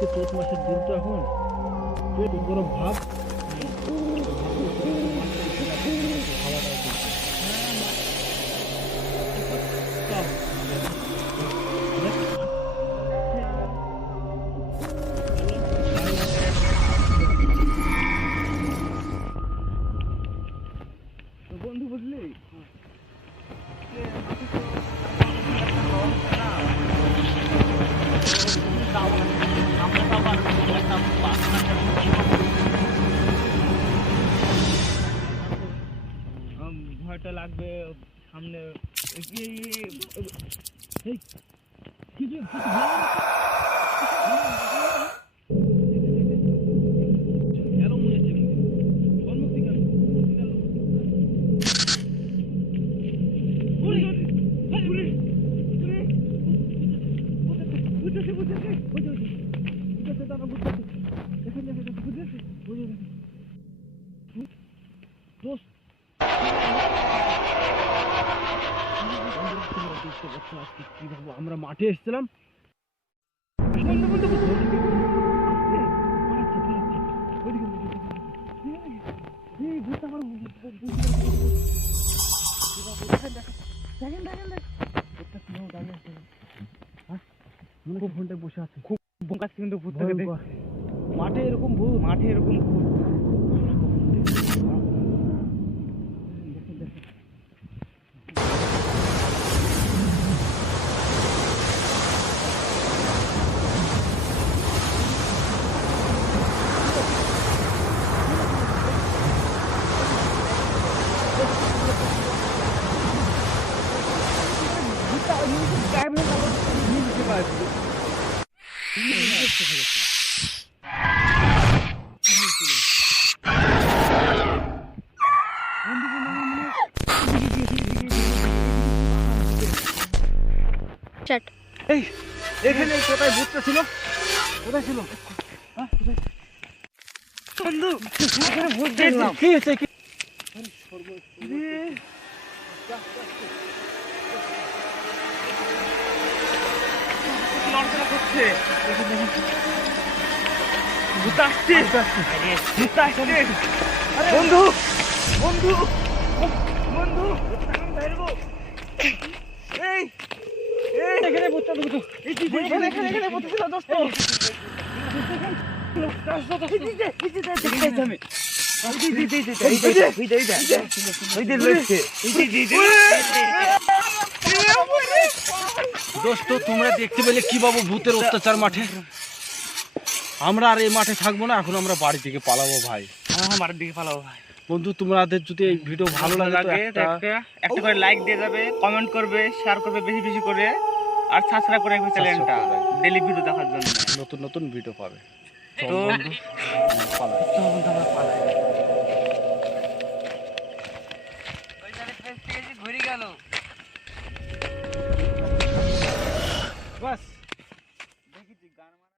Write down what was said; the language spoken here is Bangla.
আজকে চৈত মাসের দিন তো এখন পেট গরম ভাব বন্ধু বুঝলি ভয়টা লাগবে সামনে আমরা মাঠে এসেছিলাম বসে আছে খুব কিন্তু মাঠে এরকম ভূত এখানে কোথায় ভূতটা ছিল কোথায় ছিল বন্ধু এখানে ভূত দেখলাম কি হচ্ছে কি লড়াচড়া করছে ভূত আসছে বন্ধু বন্ধু বন্ধু এই এখানে ভূতটা ঢুকতো এখানে ভূত ছিল দোস্ত দোস্ত তোমরা দেখতে পেলে কি বাবু ভূতের অত্যাচার মাঠে আমরা আর এই মাঠে থাকবো না এখন আমরা বাড়ি থেকে পালাবো ভাই বাড়ির দিকে পালাবো ভাই বন্ধু তোমাদের যদি এই ভিডিও ভালো লাগে একটা করে লাইক দিয়ে যাবে কমেন্ট করবে শেয়ার করবে বেশি বেশি করে আর সাবস্ক্রাইব করে রাখবে চ্যানেলটা ডেইলি ভিডিও দেখার জন্য নতুন নতুন ভিডিও পাবে তো পালাই ঘুরে গেল